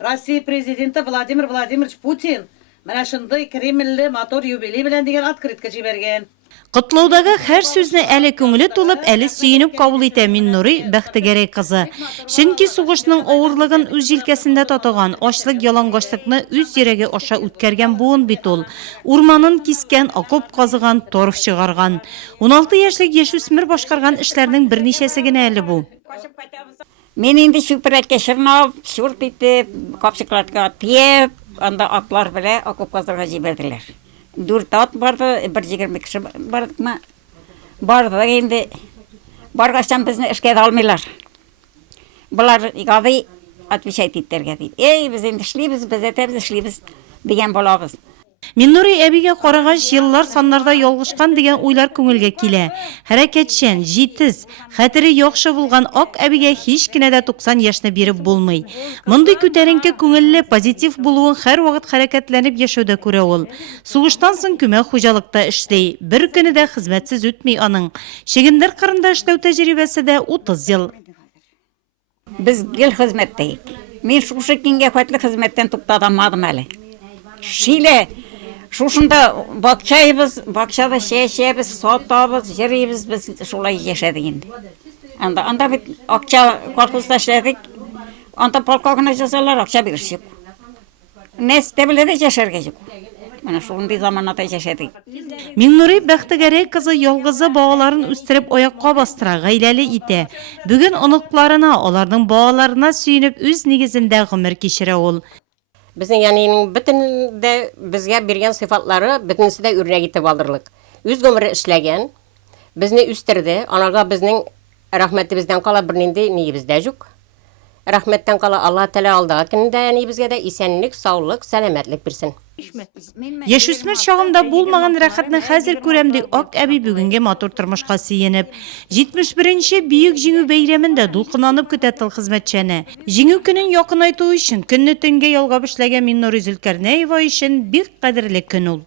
Россия президенті Владимир Владимирович Путин менә шундый Кремльле мотор юбилей белән дигән открытка җибәргән. Котлаудагы һәр сүзне әле күңеле тулып, әле сөенеп кабул итә Миннурый Бәхтегәрәй кызы. Чөнки сугышның авырлыгын үз җилкәсендә татыган, ачлык ялангачлыкны үз йөрәге аша үткәргән буын бит ул. Урманын кискән, окоп казыган, торф чыгарган. 16 яшьлек яшүсмер башкарган эшләрнең берничәсе генә әле бу. Мен инде шүпрәткә чырнап, шурт итеп, капчыкларга тиеп, анда атлар белән окоп казырга җибәрделәр. 4 ат барды, 120 кеше бардыкмы? Барды инде. Баргачтан безне эшкә дә алмыйлар. Булар гади отвечать итәргә дип. Без инде эшлибез, без әтәбез эшлибез дигән булабыз. Миннурый әбигә карагач еллар саннарда ялгышкан дигән уйлар күңелгә килә. Хәрәкәтчән, җитез, хәтере яхшы булган ак әбигә һич кенә дә 90 яшьне биреп булмый. Мондый күтәренке күңелле, позитив булуын һәр вакыт хәрәкәтләнеп яшәүдә күрә ул. Сугыштан соң күмәк хуҗалыкта эшли. Бер көне дә хезмәтсез үтми аның. Шигендер кырында эшләү тәҗрибәсе дә 30 ел. Без гел хезмәттәйек. Мин шушы көнгә хәтле хезмәттән туктадамадым әле. Шиле шушында бакчайбыз, бакчада чәчәбез, сатабыз, җырыйбыз, без шулай яшәдек инде. Анда бит акча колхозда эшләдек. Анда полкогына җәзалар акча бириш юк. Нәстә белән яшәргә юк. Менә шундый заманада яшәдек. Миннурый Бәхтегәрәй кызы ялгызы балаларын үстереп аякка бастыра, гаиләле итә. Бүген оныкларына, аларның балаларына сөенеп үз нигезендә гомер кичерә ул. Безнең янының бөтен дә безгә биргән сыйфатлары бөтенесе дә үрнәк итеп алдырлык. Үз гомере эшләгән, безне үстерде, анага безнең рәхмәтебездән кала бернинди нигебездә юк. Рәхмәттән кала Алла Тәала алдагы көндә нигебезгә дә исәнлек, саулык, сәламәтлек бирсен. Яшүсмер чагында булмаган рәхәтне хәзер күрәм ди ак әби бүгенге матур тормышка сөенеп. 71-нче бөек җиңү бәйрәмендә дулкынланып көтә тыл хезмәтчәне. Җиңү көнен якынайту өчен көнне төнгә ялгап эшләгән Миннурый Зөлкарнәева өчен бик кадерле көн ул.